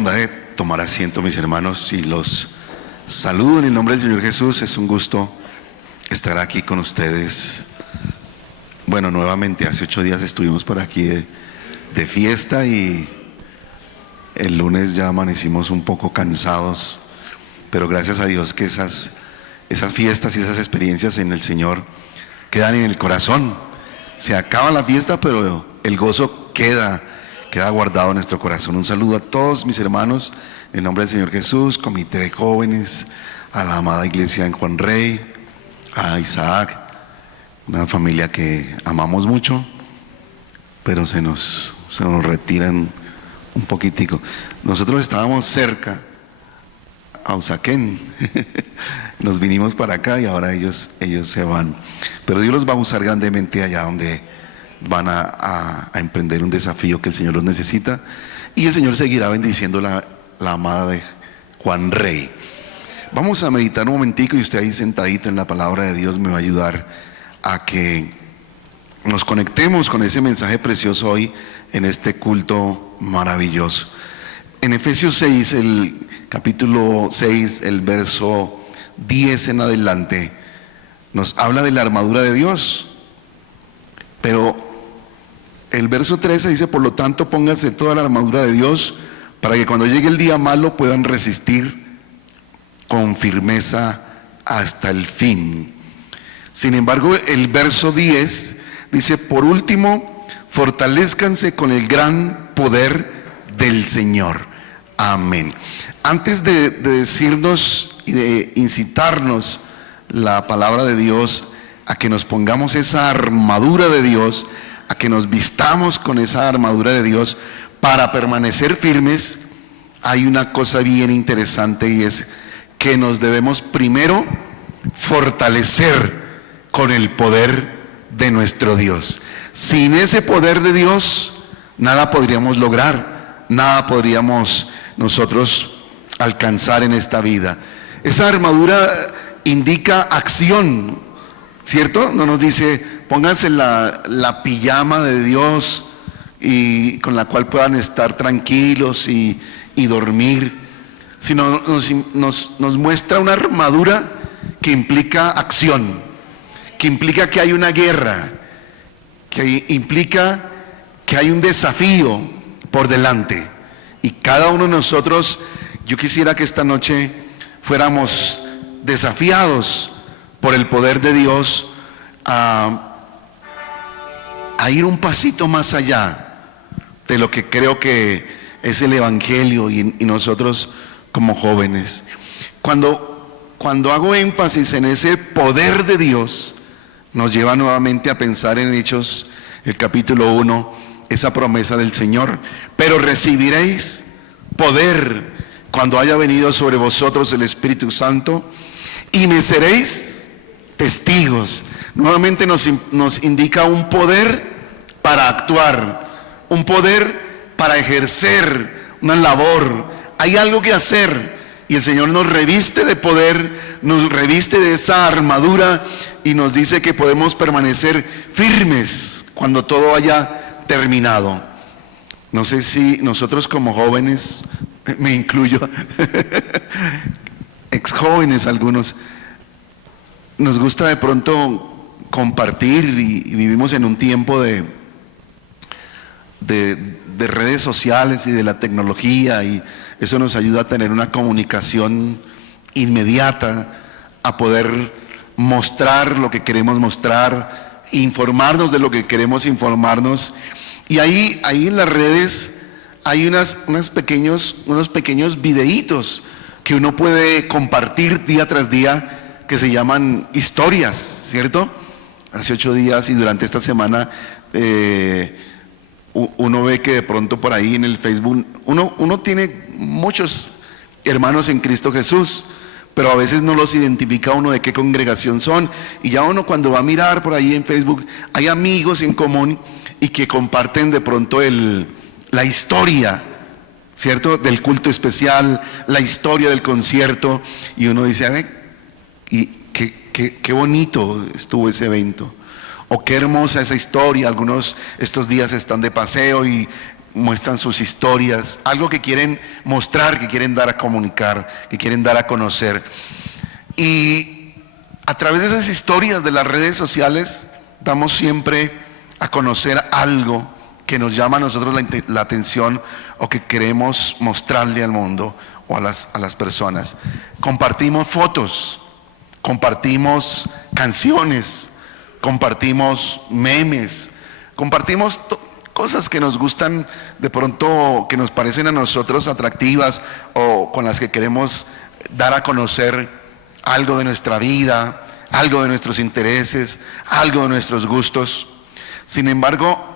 bondad de tomar asiento, mis hermanos, y los saludo en el nombre del Señor Jesús. Es un gusto estar aquí con ustedes. Bueno, nuevamente, hace 8 días estuvimos por aquí de fiesta y el lunes ya amanecimos un poco cansados, pero gracias a Dios que esas fiestas y esas experiencias en el Señor quedan en el corazón. Se acaba la fiesta, pero el gozo queda guardado en nuestro corazón. Un saludo a todos mis hermanos en el nombre del Señor Jesús, comité de jóvenes, a la amada iglesia en Juan Rey, a Isaac, una familia que amamos mucho, pero se nos retiran un poquitico. Nosotros estábamos cerca a Usaquén, nos vinimos para acá y ahora ellos se van, pero Dios los va a usar grandemente allá donde van a emprender un desafío que el Señor los necesita, y el Señor seguirá bendiciendo la amada de Juan Rey. Vamos a meditar un momentico, y usted ahí sentadito en la palabra de Dios me va a ayudar a que nos conectemos con ese mensaje precioso hoy en este culto maravilloso. En Efesios 6, el capítulo 6, el verso 10 en adelante, nos habla de la armadura de Dios, pero el verso 13 dice: por lo tanto, pónganse toda la armadura de Dios para que cuando llegue el día malo puedan resistir con firmeza hasta el fin. Sin embargo, el verso 10 dice: por último, fortalezcanse con el gran poder del Señor. Amén. Antes de decirnos y de incitarnos la palabra de Dios a que nos pongamos esa armadura de Dios, a que nos vistamos con esa armadura de Dios para permanecer firmes, hay una cosa bien interesante, y es que nos debemos primero fortalecer con el poder de nuestro Dios. Sin ese poder de Dios, nada podríamos lograr, nada podríamos nosotros alcanzar en esta vida. Esa armadura indica acción, ¿cierto? No nos dice: pónganse la pijama de Dios y con la cual puedan estar tranquilos y dormir, sino nos muestra una armadura que implica acción, que implica que hay una guerra, que implica que hay un desafío por delante. Y cada uno de nosotros, yo quisiera que esta noche fuéramos desafiados por el poder de Dios a ir un pasito más allá de lo que creo que es el Evangelio y nosotros como jóvenes. Cuando hago énfasis en ese poder de Dios, nos lleva nuevamente a pensar en Hechos, el capítulo 1, esa promesa del Señor: pero recibiréis poder cuando haya venido sobre vosotros el Espíritu Santo, y me seréis testigos. Nuevamente nos indica un poder para actuar, un poder para ejercer una labor. Hay algo que hacer, y el Señor nos reviste de poder, nos reviste de esa armadura, y nos dice que podemos permanecer firmes cuando todo haya terminado. No sé si nosotros como jóvenes, me incluyo, ex jóvenes algunos, nos gusta de pronto compartir, y vivimos en un tiempo de redes sociales y de la tecnología, y eso nos ayuda a tener una comunicación inmediata, a poder mostrar lo que queremos mostrar, informarnos de lo que queremos informarnos. Y ahí en las redes hay unos pequeños videitos que uno puede compartir día tras día, que se llaman historias, ¿cierto? Hace 8 días y durante esta semana uno ve que de pronto por ahí en el Facebook uno tiene muchos hermanos en Cristo Jesús, pero a veces no los identifica uno de qué congregación son, y ya uno cuando va a mirar por ahí en Facebook hay amigos en común y que comparten de pronto la historia, ¿cierto?, del culto especial, la historia del concierto, y uno dice: a ver, y qué bonito estuvo ese evento, o qué hermosa esa historia. Algunos estos días están de paseo y muestran sus historias, algo que quieren mostrar, que quieren dar a comunicar, que quieren dar a conocer. Y a través de esas historias de las redes sociales damos siempre a conocer algo que nos llama a nosotros la atención o que queremos mostrarle al mundo o a las personas. Compartimos fotos, compartimos canciones, compartimos memes, compartimos cosas que nos gustan de pronto, que nos parecen a nosotros atractivas o con las que queremos dar a conocer algo de nuestra vida, algo de nuestros intereses, algo de nuestros gustos. Sin embargo,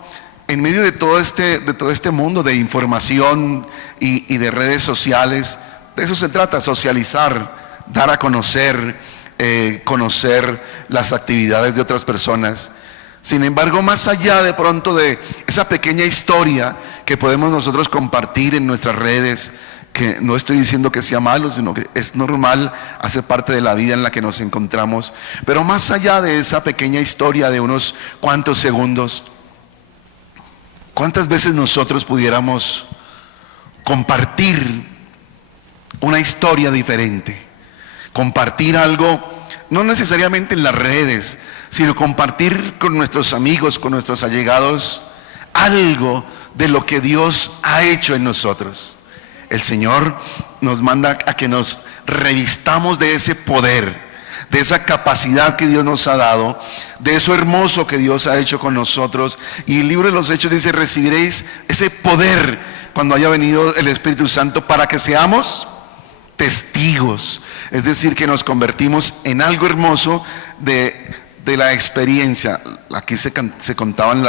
en medio de todo este mundo de información y de redes sociales, de eso se trata, socializar, dar a conocer, conocer las actividades de otras personas. Sin embargo, más allá de pronto de esa pequeña historia que podemos nosotros compartir en nuestras redes, que no estoy diciendo que sea malo, sino que es normal, hace parte de la vida en la que nos encontramos, pero más allá de esa pequeña historia de unos cuantos segundos, ¿cuántas veces nosotros pudiéramos compartir una historia diferente? Compartir algo, no necesariamente en las redes, sino compartir con nuestros amigos, con nuestros allegados, algo de lo que Dios ha hecho en nosotros. El Señor nos manda a que nos revistamos de ese poder, de esa capacidad que Dios nos ha dado, de eso hermoso que Dios ha hecho con nosotros. Y el libro de los Hechos dice: recibiréis ese poder cuando haya venido el Espíritu Santo, para que seamos testigos. Es decir, que nos convertimos en algo hermoso de la experiencia. Aquí se contaban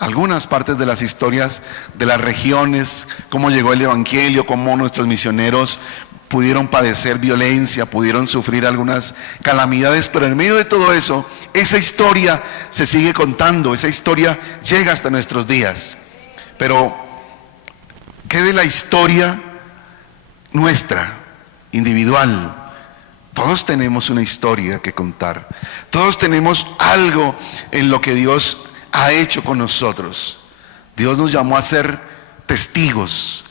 algunas partes de las historias de las regiones, cómo llegó el evangelio, cómo nuestros misioneros pudieron padecer violencia, pudieron sufrir algunas calamidades, pero en medio de todo eso, esa historia se sigue contando, esa historia llega hasta nuestros días. Pero ¿qué de la historia nuestra, individual? Todos tenemos una historia que contar, todos tenemos algo en lo que Dios ha hecho con nosotros. Dios nos llamó a ser testigos,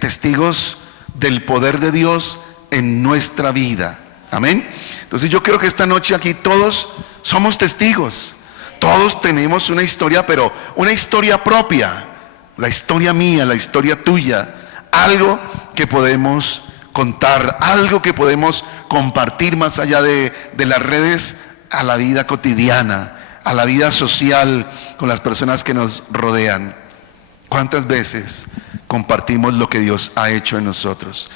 testigos del poder de Dios en nuestra vida. Amén. Entonces yo creo que esta noche aquí todos somos testigos, todos tenemos una historia, pero una historia propia, la historia mía, la historia tuya, algo que podemos contar, algo que podemos compartir más allá de las redes, a la vida cotidiana, a la vida social con las personas que nos rodean. ¿Cuántas veces compartimos lo que Dios ha hecho en nosotros?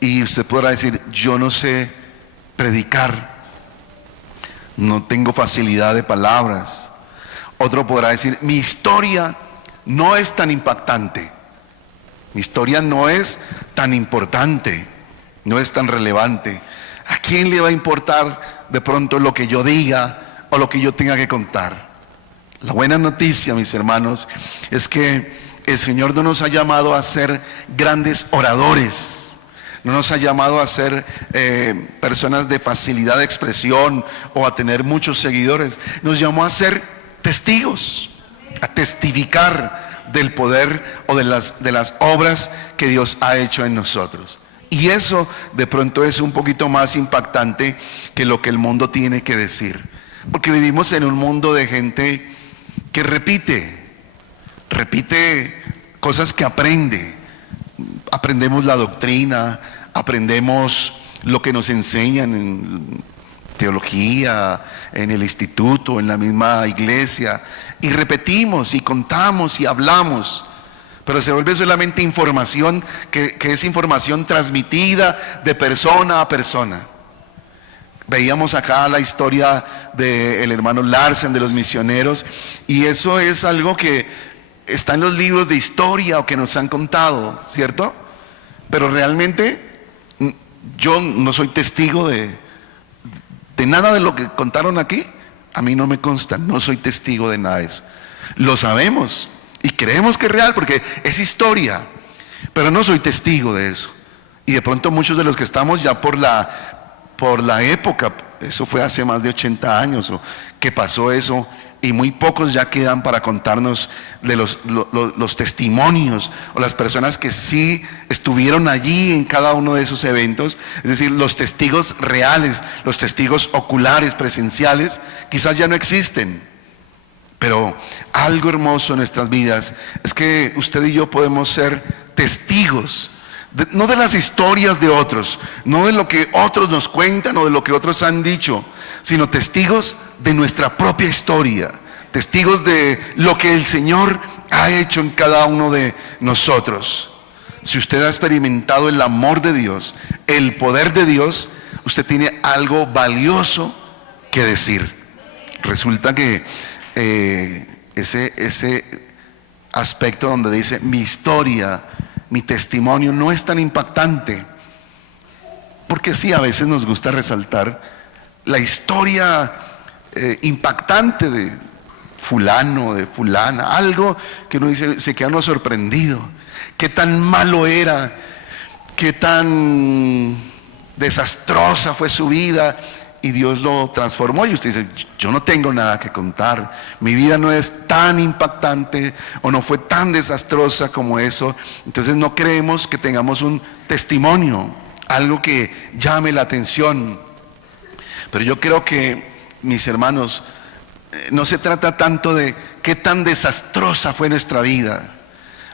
Y usted podrá decir: yo no sé predicar, no tengo facilidad de palabras. Otro podrá decir: mi historia no es tan impactante, mi historia no es tan importante, no es tan relevante. ¿A quién le va a importar de pronto lo que yo diga o lo que yo tenga que contar? La buena noticia, mis hermanos, es que el Señor no nos ha llamado a ser grandes oradores, no nos ha llamado a ser personas de facilidad de expresión o a tener muchos seguidores. Nos llamó a ser testigos, a testificar del poder o de las obras que Dios ha hecho en nosotros. Y eso de pronto es un poquito más impactante que lo que el mundo tiene que decir, porque vivimos en un mundo de gente que repite cosas que aprendemos la doctrina, aprendemos lo que nos enseñan en teología, en el instituto, en la misma iglesia, y repetimos y contamos y hablamos, pero se vuelve solamente información que es información transmitida de persona a persona. Veíamos acá la historia del hermano Larsen, de los misioneros, y eso es algo que está en los libros de historia o que nos han contado, ¿cierto? Pero realmente yo no soy testigo de nada de lo que contaron aquí. A mí no me consta, no soy testigo de nada de eso. Lo sabemos y creemos que es real porque es historia, pero no soy testigo de eso. Y de pronto muchos de los que estamos ya por la época, eso fue hace más de 80 años, o que pasó eso, y muy pocos ya quedan para contarnos de los testimonios o las personas que sí estuvieron allí en cada uno de esos eventos, es decir, los testigos reales, los testigos oculares, presenciales, quizás ya no existen. Pero algo hermoso en nuestras vidas es que usted y yo podemos ser testigos, no de las historias de otros, no de lo que otros nos cuentan o de lo que otros han dicho, sino testigos de nuestra propia historia, testigos de lo que el Señor ha hecho en cada uno de nosotros. Si usted ha experimentado el amor de Dios, el poder de Dios, usted tiene algo valioso que decir. Resulta que ese aspecto donde dice mi historia, mi testimonio, no es tan impactante, porque sí, a veces nos gusta resaltar la historia impactante de fulano, de fulana, algo que uno dice, se queda uno sorprendido, qué tan malo era, qué tan desastrosa fue su vida, y Dios lo transformó, y usted dice, yo no tengo nada que contar, mi vida no es tan impactante o no fue tan desastrosa como eso. Entonces no creemos que tengamos un testimonio, algo que llame la atención. Pero yo creo que, mis hermanos, no se trata tanto de qué tan desastrosa fue nuestra vida,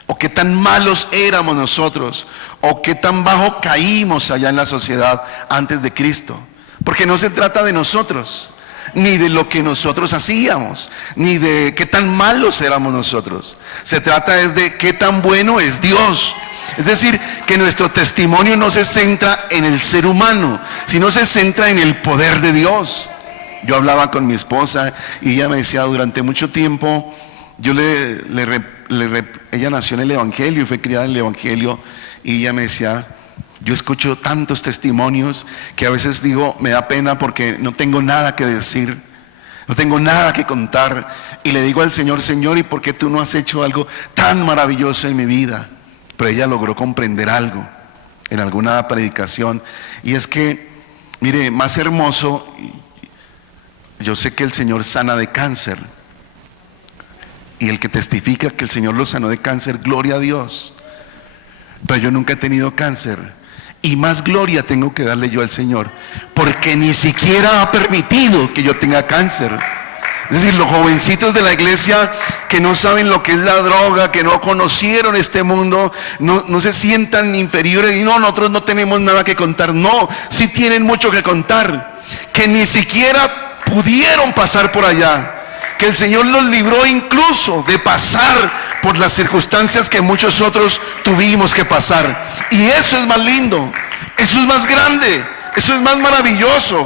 o qué tan malos éramos nosotros, o qué tan bajo caímos allá en la sociedad antes de Cristo. Porque no se trata de nosotros, ni de lo que nosotros hacíamos, ni de qué tan malos éramos nosotros. Se trata es de qué tan bueno es Dios. Es decir, que nuestro testimonio no se centra en el ser humano, sino se centra en el poder de Dios. Yo hablaba con mi esposa y ella me decía, durante mucho tiempo, ella nació en el Evangelio y fue criada en el Evangelio, y ella me decía, yo escucho tantos testimonios que a veces digo, me da pena porque no tengo nada que decir, no tengo nada que contar, y le digo al Señor, Señor, ¿y por qué tú no has hecho algo tan maravilloso en mi vida? Pero ella logró comprender algo en alguna predicación, y es que, mire, más hermoso, yo sé que el Señor sana de cáncer, y el que testifica que el Señor lo sanó de cáncer, gloria a Dios. Pero yo nunca he tenido cáncer, y más gloria tengo que darle yo al Señor, porque ni siquiera ha permitido que yo tenga cáncer. Es decir, los jovencitos de la iglesia que no saben lo que es la droga, que no conocieron este mundo, no se sientan inferiores y no, nosotros no tenemos nada que contar. No, sí tienen mucho que contar, que ni siquiera pudieron pasar por allá, que el Señor los libró incluso de pasar por las circunstancias que muchos otros tuvimos que pasar. Y eso es más lindo, eso es más grande, eso es más maravilloso.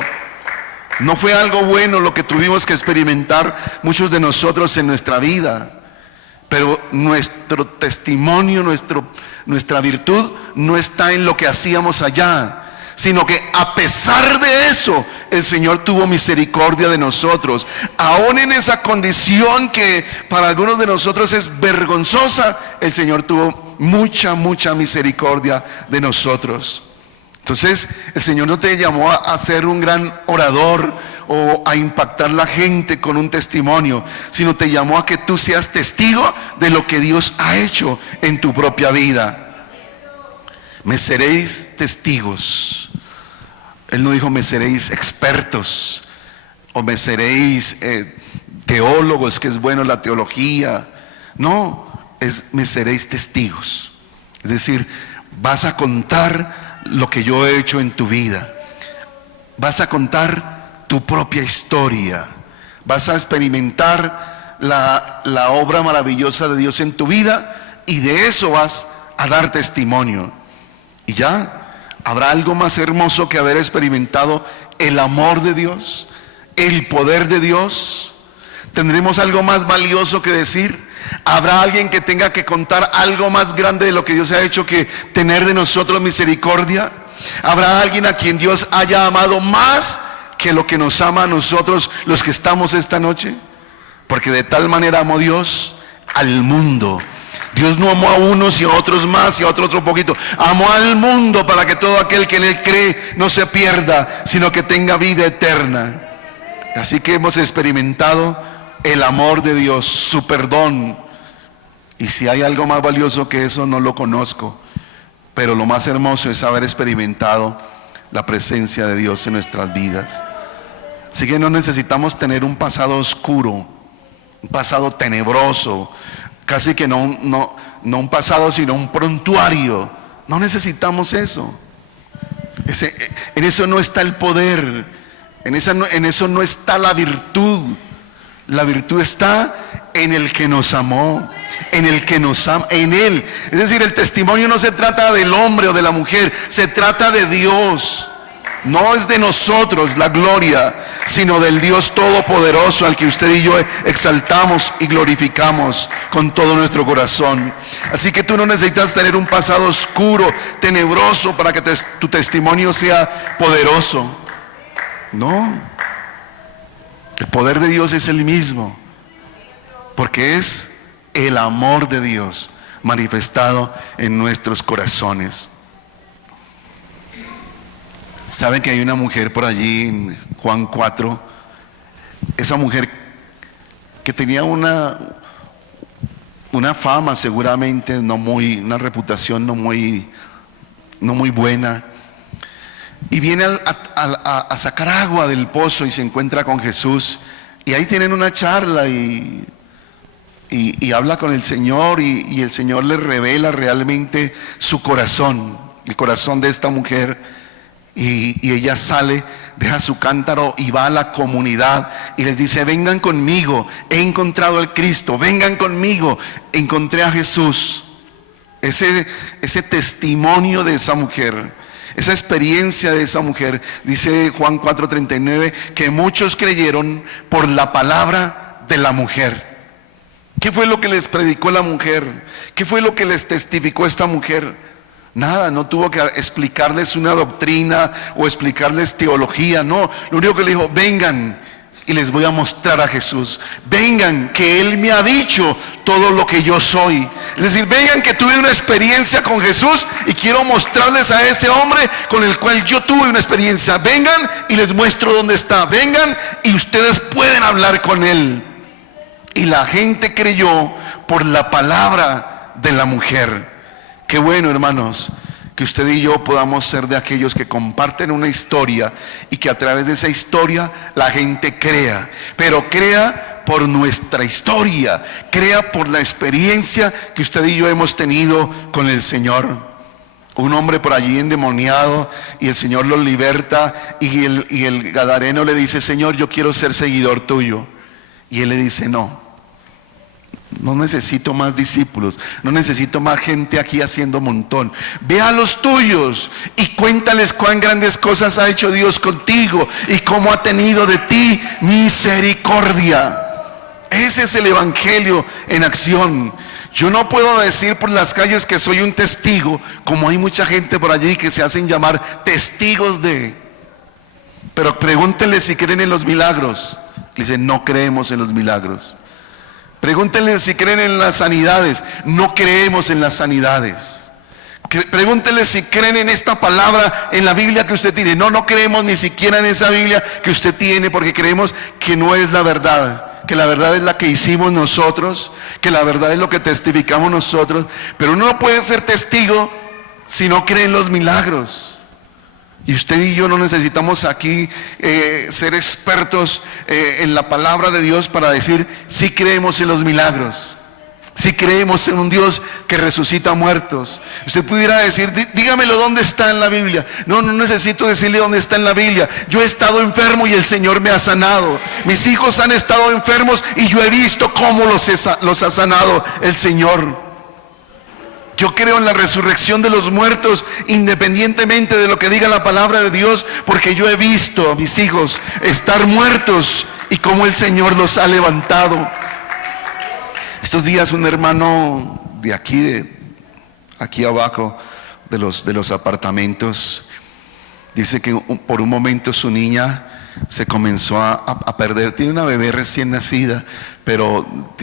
No fue algo bueno lo que tuvimos que experimentar muchos de nosotros en nuestra vida, pero nuestro testimonio, nuestra virtud no está en lo que hacíamos allá, sino que a pesar de eso, el Señor tuvo misericordia de nosotros, aún en esa condición que para algunos de nosotros es vergonzosa. El Señor tuvo mucha misericordia de nosotros. Entonces, el Señor no te llamó a ser un gran orador o a impactar la gente con un testimonio, sino te llamó a que tú seas testigo de lo que Dios ha hecho en tu propia vida. Me seréis testigos. Él no dijo me seréis expertos o me seréis teólogos, que es bueno la teología. No, es me seréis testigos. Es decir, vas a contar lo que yo he hecho en tu vida. Vas a contar tu propia historia. Vas a experimentar la obra maravillosa de Dios en tu vida, y de eso vas a dar testimonio. Y ya habrá algo más hermoso que haber experimentado el amor de Dios, el poder de Dios. ¿Tendremos algo más valioso que decir? ¿Habrá alguien que tenga que contar algo más grande de lo que Dios ha hecho que tener de nosotros misericordia? ¿Habrá alguien a quien Dios haya amado más que lo que nos ama a nosotros los que estamos esta noche? Porque de tal manera amó Dios al mundo. Dios no amó a unos y a otros más y a otro poquito. Amó al mundo para que todo aquel que en él cree no se pierda, sino que tenga vida eterna. Así que hemos experimentado el amor de Dios, su perdón. Y si hay algo más valioso que eso, no lo conozco. Pero lo más hermoso es haber experimentado la presencia de Dios en nuestras vidas. Así que no necesitamos tener un pasado oscuro, un pasado tenebroso, casi que no un pasado, sino un prontuario. No necesitamos eso. En eso no está el poder, en eso no está la virtud. La virtud está en el que nos amó, en el que nos ama, en Él. Es decir, el testimonio no se trata del hombre o de la mujer, se trata de Dios. No es de nosotros la gloria, sino del Dios Todopoderoso, al que usted y yo exaltamos y glorificamos con todo nuestro corazón. Así que tú no necesitas tener un pasado oscuro, tenebroso, para que tu testimonio sea poderoso. No, el poder de Dios es el mismo, porque es el amor de Dios manifestado en nuestros corazones. Saben que hay una mujer por allí en Juan 4, esa mujer que tenía una fama seguramente una reputación no muy buena, y viene a sacar agua del pozo y se encuentra con Jesús, y ahí tienen una charla y habla con el Señor, y el Señor le revela realmente su corazón, el corazón de esta mujer. Y ella sale, deja su cántaro y va a la comunidad y les dice: vengan conmigo, he encontrado al Cristo, vengan conmigo, encontré a Jesús. Ese testimonio de esa mujer, esa experiencia de esa mujer, dice Juan 4:39, que muchos creyeron por la palabra de la mujer. ¿Qué fue lo que les predicó la mujer? ¿Qué fue lo que les testificó esta mujer? Nada, no tuvo que explicarles una doctrina o explicarles teología, no. Lo único que le dijo: vengan y les voy a mostrar a Jesús. Vengan, que Él me ha dicho todo lo que yo soy. Es decir, vengan, que tuve una experiencia con Jesús y quiero mostrarles a ese hombre con el cual yo tuve una experiencia. Vengan y les muestro dónde está. Vengan y ustedes pueden hablar con Él. Y la gente creyó por la palabra de la mujer. Qué bueno, hermanos, que usted y yo podamos ser de aquellos que comparten una historia y que a través de esa historia la gente crea, pero crea por nuestra historia, crea por la experiencia que usted y yo hemos tenido con el Señor. Un hombre por allí endemoniado, y el Señor lo liberta, y el gadareno le dice: Señor, yo quiero ser seguidor tuyo. Y él le dice: no necesito más discípulos, no necesito más gente aquí haciendo montón. Ve a los tuyos y cuéntales cuán grandes cosas ha hecho Dios contigo y cómo ha tenido de ti misericordia. Ese es el evangelio en acción. Yo no puedo decir por las calles que soy un testigo, como hay mucha gente por allí que se hacen llamar testigos de. Pero pregúntenle si creen en los milagros. Le dicen: no creemos en los milagros. Pregúntenle si creen en las sanidades. No creemos en las sanidades. Pregúntenle si creen en esta palabra en la Biblia que usted tiene. No creemos ni siquiera en esa Biblia que usted tiene, porque creemos que no es la verdad, que la verdad es la que hicimos nosotros, que la verdad es lo que testificamos nosotros. Pero uno no puede ser testigo si no cree en los milagros. Y usted y yo no necesitamos aquí ser expertos en la palabra de Dios para decir si creemos en los milagros, si creemos en un Dios que resucita muertos. Usted pudiera decir: dígamelo dónde está en la Biblia. No necesito decirle dónde está en la Biblia. Yo he estado enfermo y el Señor me ha sanado. Mis hijos han estado enfermos y yo he visto cómo los ha sanado el Señor. Yo creo en la resurrección de los muertos, independientemente de lo que diga la palabra de Dios, porque yo he visto a mis hijos estar muertos y cómo el Señor los ha levantado. Estos días un hermano de aquí abajo de los apartamentos dice que por un momento su niña se comenzó a perder. Tiene una bebé recién nacida, pero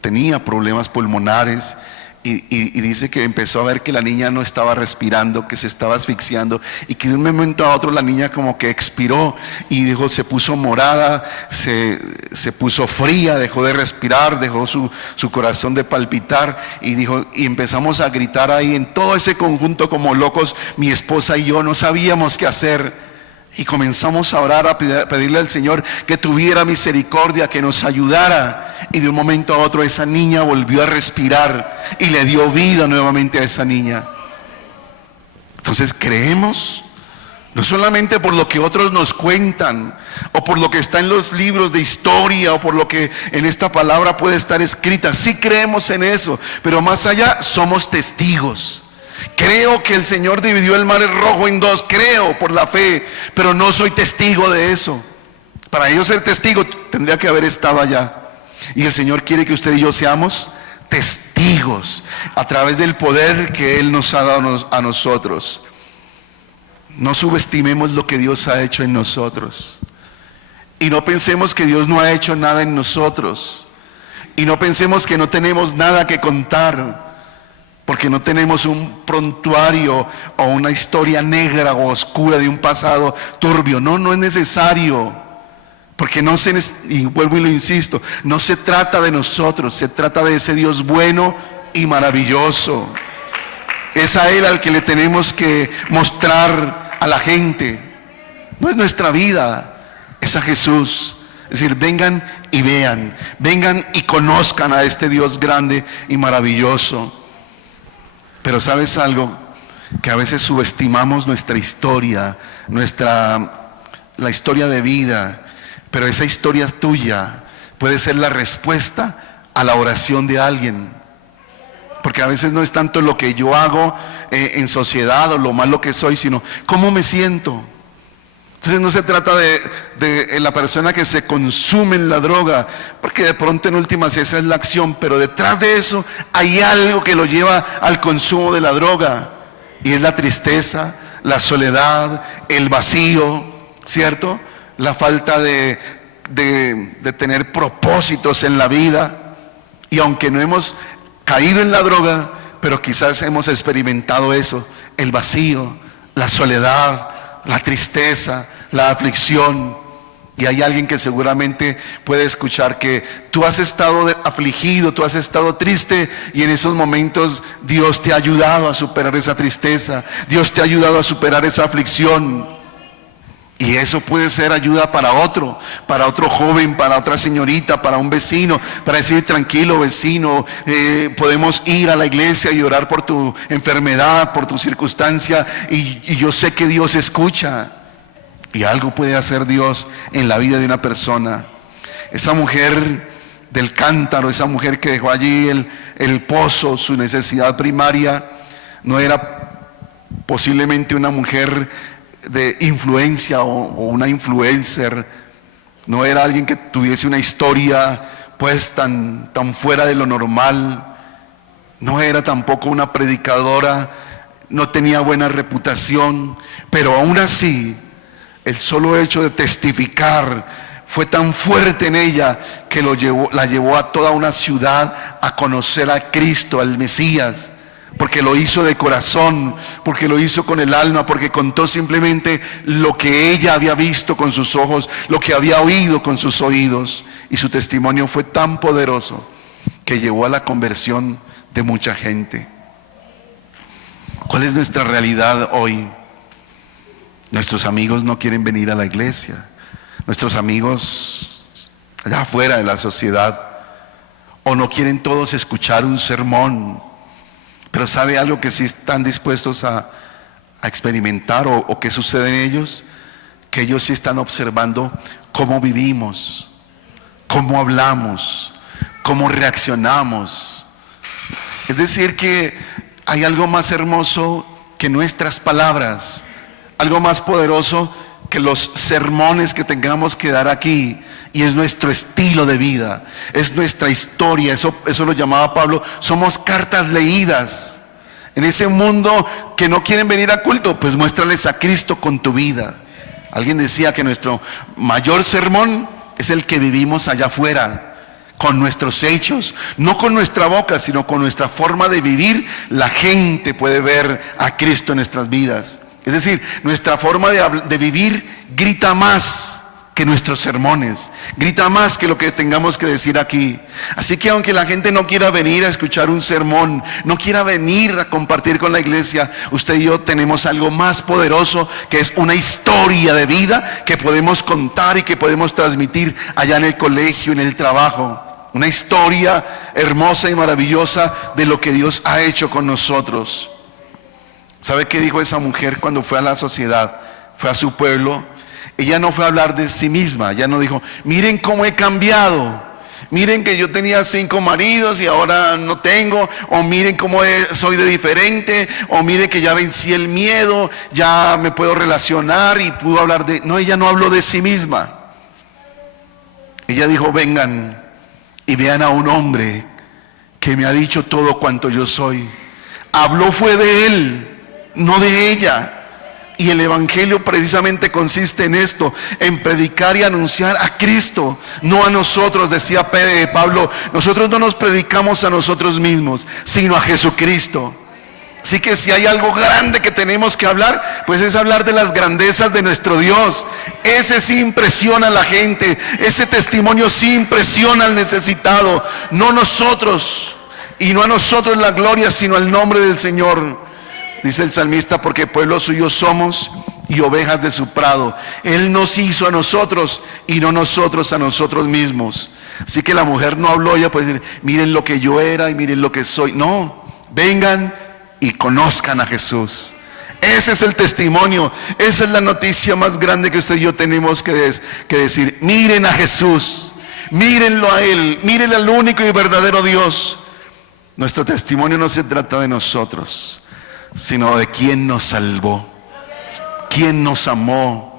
tenía problemas pulmonares. y dice que empezó a ver que la niña no estaba respirando, que se estaba asfixiando, y que de un momento a otro la niña como que expiró y dijo, se puso morada, se puso fría, dejó de respirar, dejó su corazón de palpitar, y dijo, y empezamos a gritar ahí en todo ese conjunto como locos, mi esposa y yo no sabíamos qué hacer. Y comenzamos a orar, a pedirle al Señor que tuviera misericordia, que nos ayudara. Y de un momento a otro esa niña volvió a respirar y le dio vida nuevamente a esa niña. Entonces creemos, no solamente por lo que otros nos cuentan, o por lo que está en los libros de historia, o por lo que en esta palabra puede estar escrita. Sí creemos en eso, pero más allá somos testigos. Creo que el Señor dividió el mar Rojo en dos, creo por la fe, pero no soy testigo de eso. Para yo ser testigo tendría que haber estado allá. Y el Señor quiere que usted y yo seamos testigos a través del poder que Él nos ha dado a nosotros. No subestimemos lo que Dios ha hecho en nosotros. Y no pensemos que Dios no ha hecho nada en nosotros. Y no pensemos que no tenemos nada que contar, porque no tenemos un prontuario o una historia negra o oscura de un pasado turbio. No es necesario, porque y vuelvo y lo insisto, no se trata de nosotros, se trata de ese Dios bueno y maravilloso. Es a Él al que le tenemos que mostrar a la gente. No es nuestra vida, es a Jesús. Es decir, vengan y vean, vengan y conozcan a este Dios grande y maravilloso. Pero ¿sabes algo? Que a veces subestimamos nuestra historia, la historia de vida, pero esa historia tuya puede ser la respuesta a la oración de alguien. Porque a veces no es tanto lo que yo hago en sociedad o lo malo que soy, sino cómo me siento. Entonces no se trata de la persona que se consume en la droga, porque de pronto en últimas esa es la acción, pero detrás de eso hay algo que lo lleva al consumo de la droga, y es la tristeza, la soledad, el vacío, ¿cierto? La falta de tener propósitos en la vida. Y aunque no hemos caído en la droga, pero quizás hemos experimentado eso, el vacío, la soledad, la tristeza, la aflicción. Y hay alguien que seguramente puede escuchar que tú has estado afligido, tú has estado triste, y en esos momentos Dios te ha ayudado a superar esa tristeza, Dios te ha ayudado a superar esa aflicción. Y eso puede ser ayuda para otro joven, para otra señorita, para un vecino, para decir, tranquilo vecino, podemos ir a la iglesia y orar por tu enfermedad, por tu circunstancia, y yo sé que Dios escucha. Y algo puede hacer Dios en la vida de una persona. Esa mujer del cántaro, esa mujer que dejó allí el pozo, su necesidad primaria, no era posiblemente una mujer de influencia o una influencer, no era alguien que tuviese una historia pues tan fuera de lo normal, no era tampoco una predicadora, no tenía buena reputación, pero aún así el solo hecho de testificar fue tan fuerte en ella que la llevó a toda una ciudad a conocer a Cristo, al Mesías, porque lo hizo de corazón, porque lo hizo con el alma, porque contó simplemente lo que ella había visto con sus ojos, lo que había oído con sus oídos, y su testimonio fue tan poderoso que llevó a la conversión de mucha gente. ¿Cuál es nuestra realidad hoy? Nuestros amigos no quieren venir a la iglesia, nuestros amigos allá afuera de la sociedad, o no quieren todos escuchar un sermón. Pero ¿sabe algo que sí están dispuestos a experimentar o qué sucede en ellos? Que ellos sí están observando cómo vivimos, cómo hablamos, cómo reaccionamos. Es decir, que hay algo más hermoso que nuestras palabras, algo más poderoso que los sermones que tengamos que dar aquí, y es nuestro estilo de vida, es nuestra historia. Eso lo llamaba Pablo, somos cartas leídas. En ese mundo que no quieren venir a culto, pues muéstrales a Cristo con tu vida. Alguien decía que nuestro mayor sermón es el que vivimos allá afuera, con nuestros hechos, no con nuestra boca, sino con nuestra forma de vivir, la gente puede ver a Cristo en nuestras vidas. Es decir, nuestra forma de vivir grita más que nuestros sermones, grita más que lo que tengamos que decir aquí. Así que aunque la gente no quiera venir a escuchar un sermón, no quiera venir a compartir con la iglesia, usted y yo tenemos algo más poderoso, que es una historia de vida que podemos contar y que podemos transmitir allá en el colegio, en el trabajo. Una historia hermosa y maravillosa de lo que Dios ha hecho con nosotros. ¿Sabe qué dijo esa mujer cuando fue a la sociedad? Fue a su pueblo. Ella no fue a hablar de sí misma. Ella no dijo, miren cómo he cambiado. Miren que yo tenía 5 maridos y ahora no tengo. O miren cómo soy de diferente. O miren que ya vencí el miedo. Ya me puedo relacionar y pudo hablar de... No, ella no habló de sí misma. Ella dijo, vengan y vean a un hombre que me ha dicho todo cuanto yo soy. Habló fue de él, no de ella. Y el evangelio precisamente consiste en esto, en predicar y anunciar a Cristo, no a nosotros, decía Pablo. Nosotros no nos predicamos a nosotros mismos, sino a Jesucristo. Así que si hay algo grande que tenemos que hablar, pues es hablar de las grandezas de nuestro Dios. Ese sí impresiona a la gente, ese testimonio sí impresiona al necesitado, no nosotros, y no a nosotros la gloria, sino al nombre del Señor. Dice el salmista, porque pueblo suyo somos y ovejas de su prado. Él nos hizo a nosotros y no nosotros a nosotros mismos. Así que la mujer no habló, ella puede decir, miren lo que yo era y miren lo que soy. No, vengan y conozcan a Jesús. Ese es el testimonio, esa es la noticia más grande que usted y yo tenemos que decir. Miren a Jesús, mírenlo a Él, miren al único y verdadero Dios. Nuestro testimonio no se trata de nosotros, sino de quién nos salvó, quién nos amó,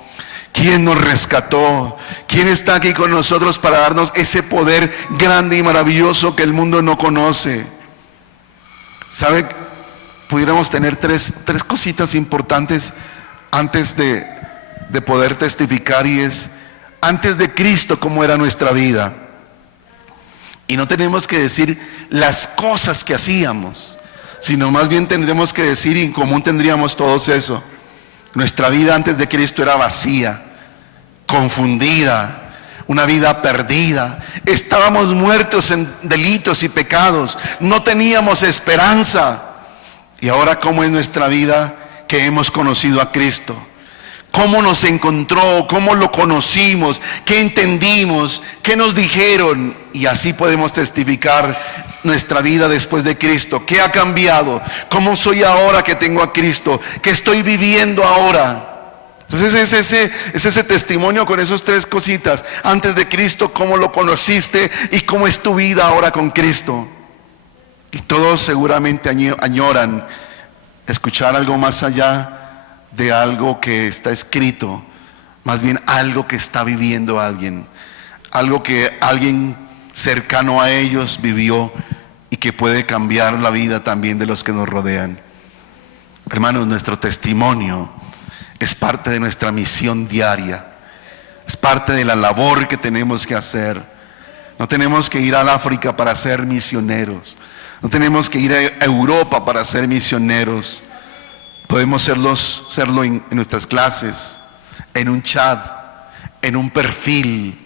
quién nos rescató, quién está aquí con nosotros para darnos ese poder grande y maravilloso que el mundo no conoce. ¿Sabe? Pudiéramos tener tres cositas importantes antes de poder testificar, y es antes de Cristo cómo era nuestra vida. Y no tenemos que decir las cosas que hacíamos, sino más bien tendremos que decir, y en común tendríamos todos eso: nuestra vida antes de Cristo era vacía, confundida, una vida perdida. Estábamos muertos en delitos y pecados, no teníamos esperanza. Y ahora, ¿cómo es nuestra vida que hemos conocido a Cristo? ¿Cómo nos encontró? ¿Cómo lo conocimos? ¿Qué entendimos? ¿Qué nos dijeron? Y así podemos testificar nuestra vida después de Cristo. ¿Qué ha cambiado? ¿Cómo soy ahora que tengo a Cristo? ¿Qué estoy viviendo ahora? Entonces es ese testimonio con esas 3 cositas. Antes de Cristo, cómo lo conociste y cómo es tu vida ahora con Cristo. Y todos seguramente añoran escuchar algo más allá de algo que está escrito, más bien algo que está viviendo alguien, algo que alguien cercano a ellos vivió y que puede cambiar la vida también de los que nos rodean. Hermanos, nuestro testimonio es parte de nuestra misión diaria, es parte de la labor que tenemos que hacer. No tenemos que ir al África para ser misioneros, no tenemos que ir a Europa para ser misioneros. Podemos serlo en nuestras clases, en un chat, en un perfil,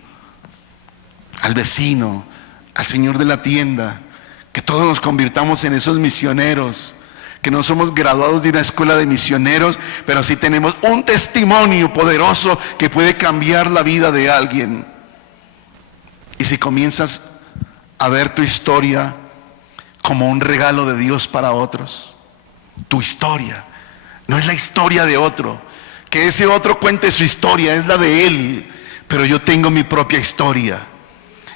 al vecino, al señor de la tienda. Que todos nos convirtamos en esos misioneros, que no somos graduados de una escuela de misioneros, pero sí tenemos un testimonio poderoso que puede cambiar la vida de alguien. Y si comienzas a ver tu historia como un regalo de Dios para otros, tu historia no es la historia de otro, que ese otro cuente su historia, es la de él, pero yo tengo mi propia historia.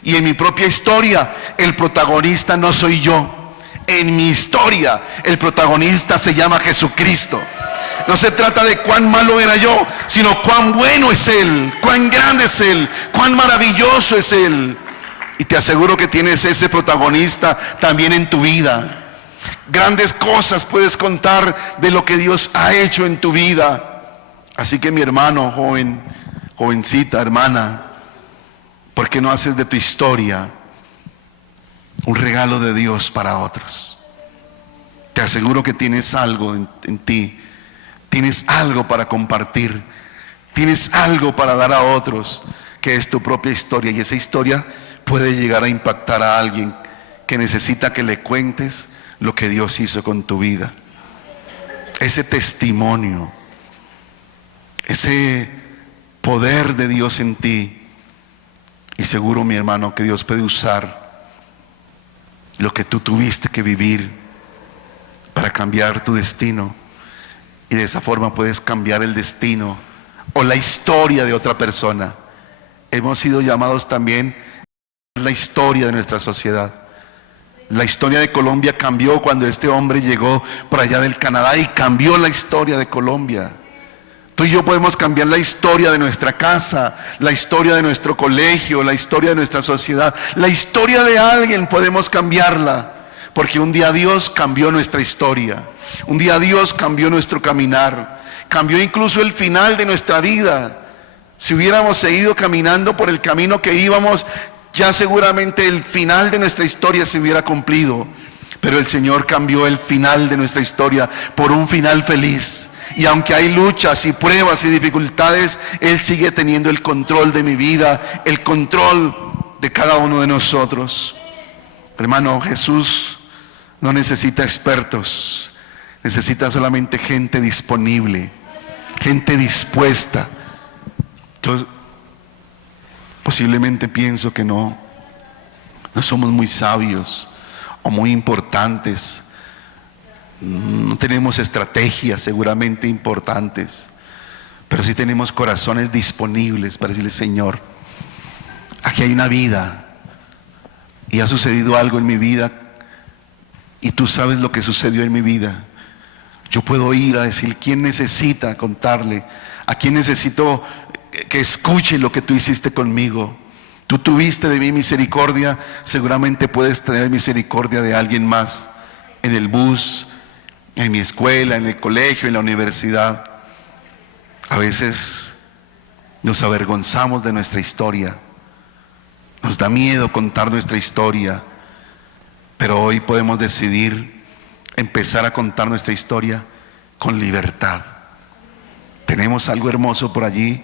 Y en mi propia historia el protagonista no soy yo. En mi historia el protagonista se llama Jesucristo. No se trata de cuán malo era yo, sino cuán bueno es Él, cuán grande es Él, cuán maravilloso es Él. Y te aseguro que tienes ese protagonista también en tu vida. Grandes cosas puedes contar de lo que Dios ha hecho en tu vida. Así que mi hermano, joven, jovencita, hermana, ¿por qué no haces de tu historia un regalo de Dios para otros. Te aseguro que tienes algo en ti, tienes algo para compartir, tienes algo para dar a otros, que es tu propia historia, y esa historia puede llegar a impactar a alguien que necesita que le cuentes lo que Dios hizo con tu vida. Ese testimonio, ese poder de Dios en ti. Y seguro, mi hermano, que Dios puede usar lo que tú tuviste que vivir para cambiar tu destino, y de esa forma puedes cambiar el destino o la historia de otra persona. Hemos sido llamados también a la historia de nuestra sociedad. La historia de Colombia cambió cuando este hombre llegó por allá del Canadá, y cambió la historia de Colombia. Tú y yo podemos cambiar la historia de nuestra casa, la historia de nuestro colegio, la historia de nuestra sociedad, la historia de alguien podemos cambiarla, porque un día Dios cambió nuestra historia, un día Dios cambió nuestro caminar, cambió incluso el final de nuestra vida. Si hubiéramos seguido caminando por el camino que íbamos, ya seguramente el final de nuestra historia se hubiera cumplido, pero el Señor cambió el final de nuestra historia por un final feliz. Y aunque hay luchas y pruebas y dificultades, Él sigue teniendo el control de mi vida, el control de cada uno de nosotros. Hermano, Jesús no necesita expertos, necesita solamente gente disponible, gente dispuesta. Yo posiblemente pienso que no somos muy sabios o muy importantes. No tenemos estrategias seguramente importantes, pero sí tenemos corazones disponibles para decirle: Señor, aquí hay una vida, y ha sucedido algo en mi vida, y tú sabes lo que sucedió en mi vida. Yo puedo ir a decir: ¿quién necesita contarle? ¿A quién necesito que escuche lo que tú hiciste conmigo? Tú tuviste de mí misericordia, seguramente puedes tener misericordia de alguien más, en el bus, en mi escuela, en el colegio, en la universidad. A veces nos avergonzamos de nuestra historia, nos da miedo contar nuestra historia, pero hoy podemos decidir empezar a contar nuestra historia con libertad. Tenemos algo hermoso por allí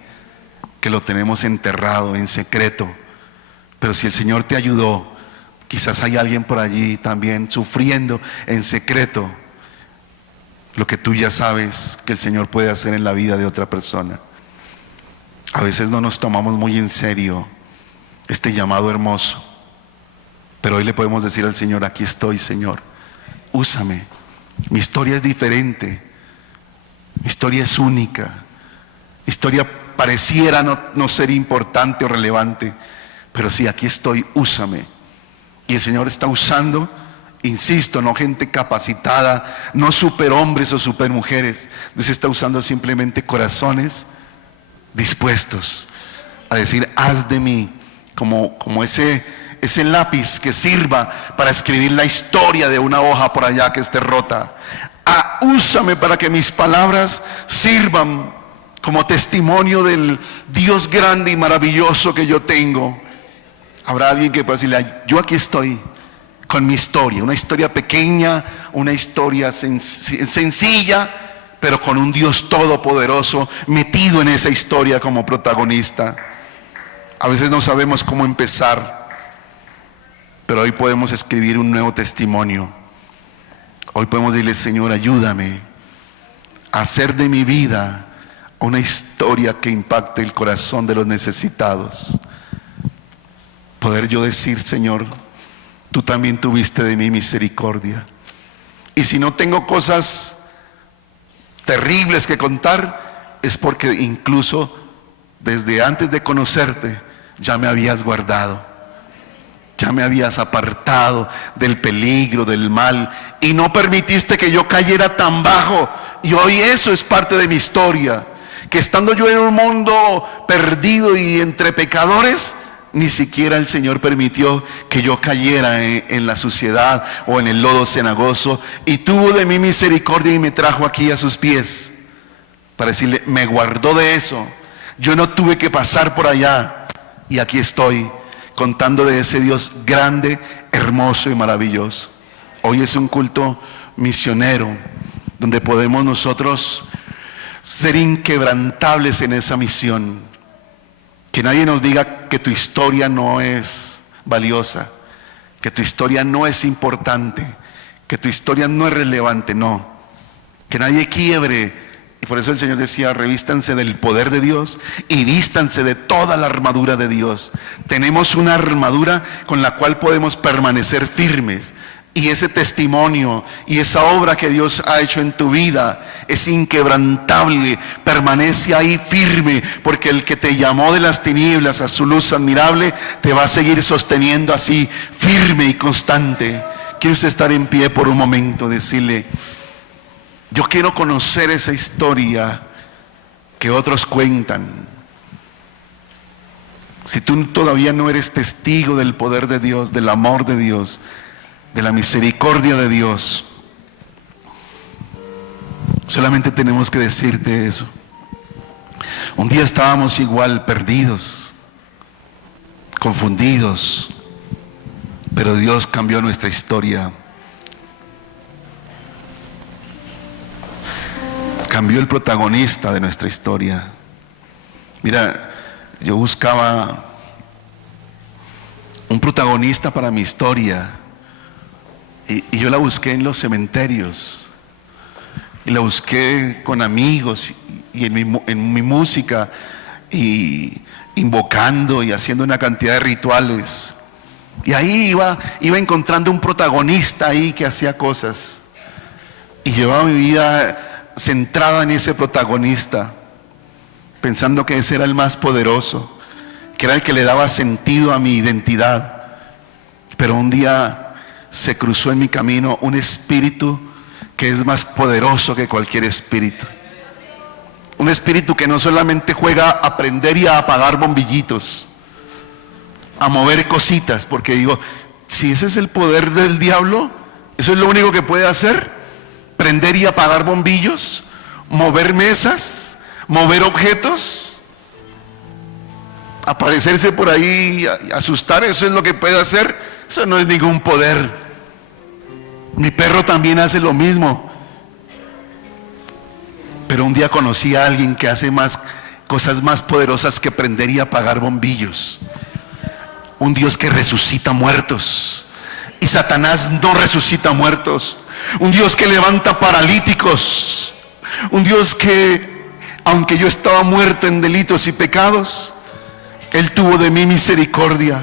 que lo tenemos enterrado en secreto, pero si el Señor te ayudó, quizás hay alguien por allí también sufriendo en secreto lo que tú ya sabes que el Señor puede hacer en la vida de otra persona. A veces no nos tomamos muy en serio este llamado hermoso, pero hoy le podemos decir al Señor: aquí estoy, Señor, úsame. Mi historia es diferente, mi historia es única, mi historia pareciera no ser importante o relevante, pero sí, aquí estoy, úsame. Y el Señor está usando, insisto, no gente capacitada, no superhombres o supermujeres. Dios está usando simplemente corazones dispuestos a decir: haz de mí como ese lápiz que sirva para escribir la historia de una hoja por allá que esté rota. Úsame para que mis palabras sirvan como testimonio del Dios grande y maravilloso que yo tengo. Habrá alguien que pueda decirle: yo aquí estoy con mi historia, una historia pequeña, una historia sencilla, pero con un Dios todopoderoso metido en esa historia como protagonista. A veces no sabemos cómo empezar, pero hoy podemos escribir un nuevo testimonio. Hoy podemos decirle: Señor, ayúdame a hacer de mi vida una historia que impacte el corazón de los necesitados. Poder yo decir: Señor, tú también tuviste de mí misericordia. Y si no tengo cosas terribles que contar, es porque incluso desde antes de conocerte ya me habías guardado, ya me habías apartado del peligro, del mal, y no permitiste que yo cayera tan bajo. Y hoy eso es parte de mi historia, que estando yo en un mundo perdido y entre pecadores, ni siquiera el Señor permitió que yo cayera en la suciedad o en el lodo cenagoso, y tuvo de mí misericordia y me trajo aquí a sus pies para decirle: me guardó de eso. Yo no tuve que pasar por allá, y aquí estoy contando de ese Dios grande, hermoso y maravilloso. Hoy es un culto misionero, donde podemos nosotros ser inquebrantables en esa misión. Que nadie nos diga que tu historia no es valiosa, que tu historia no es importante, que tu historia no es relevante, no. Que nadie quiebre. Y por eso el Señor decía: revístanse del poder de Dios y vístanse de toda la armadura de Dios. Tenemos una armadura con la cual podemos permanecer firmes. Y ese testimonio y esa obra que Dios ha hecho en tu vida es inquebrantable. Permanece ahí firme, porque el que te llamó de las tinieblas a su luz admirable te va a seguir sosteniendo así, firme y constante. ¿Quiere usted estar en pie por un momento? Decirle: yo quiero conocer esa historia que otros cuentan. Si tú todavía no eres testigo del poder de Dios, del amor de Dios, de la misericordia de Dios, solamente tenemos que decirte eso. Un día estábamos igual, perdidos, confundidos, pero Dios cambió nuestra historia. Cambió el protagonista de nuestra historia. Mira, yo buscaba un protagonista para mi historia, y yo la busqué en los cementerios, y la busqué con amigos y en mi música, y invocando y haciendo una cantidad de rituales, y ahí iba encontrando un protagonista ahí que hacía cosas, y llevaba mi vida centrada en ese protagonista, pensando que ese era el más poderoso, que era el que le daba sentido a mi identidad. Pero un día se cruzó en mi camino un espíritu que es más poderoso que cualquier espíritu. Un espíritu que no solamente juega a aprender y a apagar bombillitos, a mover cositas, porque digo, si ese es el poder del diablo, eso es lo único que puede hacer: prender y apagar bombillos, mover mesas, mover objetos, aparecerse por ahí, asustar. Eso es lo que puede hacer. Eso no es ningún poder. Mi perro también hace lo mismo. Pero un día conocí a alguien que hace cosas más poderosas que prender y apagar bombillos. Un Dios que resucita muertos. Y Satanás no resucita muertos. Un Dios que levanta paralíticos. Un Dios que, aunque yo estaba muerto en delitos y pecados, Él tuvo de mí misericordia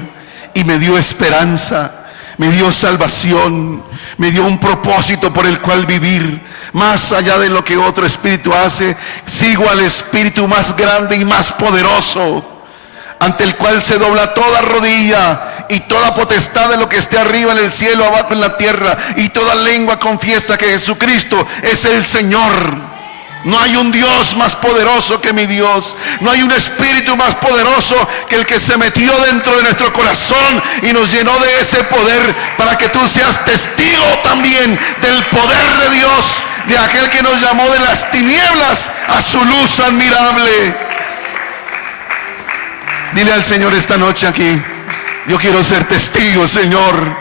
y me dio esperanza, me dio salvación, me dio un propósito por el cual vivir. Más allá de lo que otro espíritu hace, sigo al espíritu más grande y más poderoso, ante el cual se dobla toda rodilla y toda potestad de lo que esté arriba en el cielo, abajo en la tierra, y toda lengua confiesa que Jesucristo es el Señor. No hay un Dios más poderoso que mi Dios. No hay un espíritu más poderoso que el que se metió dentro de nuestro corazón y nos llenó de ese poder, para que tú seas testigo también del poder de Dios, de aquel que nos llamó de las tinieblas a su luz admirable. Dile al Señor esta noche aquí: yo quiero ser testigo, Señor.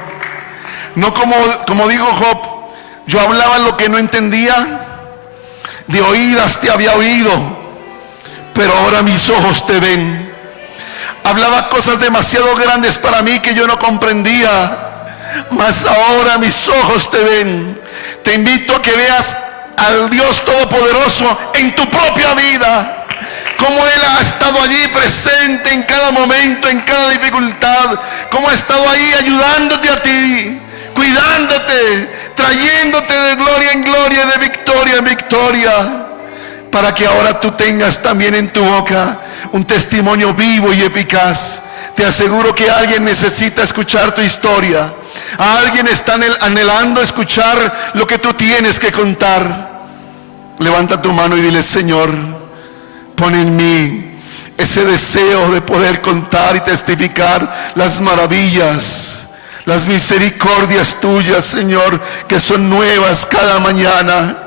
No como dijo Job: yo hablaba lo que no entendía, de oídas te había oído, pero ahora mis ojos te ven. Hablaba cosas demasiado grandes para mí que yo no comprendía, mas ahora mis ojos te ven. Te invito a que veas al Dios Todopoderoso en tu propia vida, cómo Él ha estado allí presente en cada momento, en cada dificultad, cómo ha estado ahí ayudándote a ti, cuidándote, trayéndote de gloria en gloria, de victoria en victoria, para que ahora tú tengas también en tu boca un testimonio vivo y eficaz. Te aseguro que alguien necesita escuchar tu historia. A alguien está anhelando escuchar lo que tú tienes que contar. Levanta tu mano y dile: Señor, pon en mí ese deseo de poder contar y testificar las maravillas, las misericordias tuyas, Señor, que son nuevas cada mañana.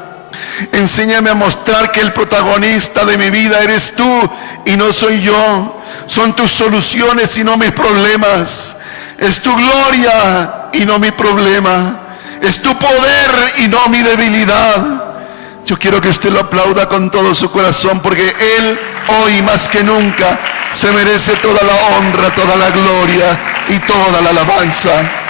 Enséñame a mostrar que el protagonista de mi vida eres tú y no soy yo. Son tus soluciones y no mis problemas. Es tu gloria y no mi problema. Es tu poder y no mi debilidad. Yo quiero que usted lo aplauda con todo su corazón, porque Él hoy más que nunca se merece toda la honra, toda la gloria y toda la alabanza.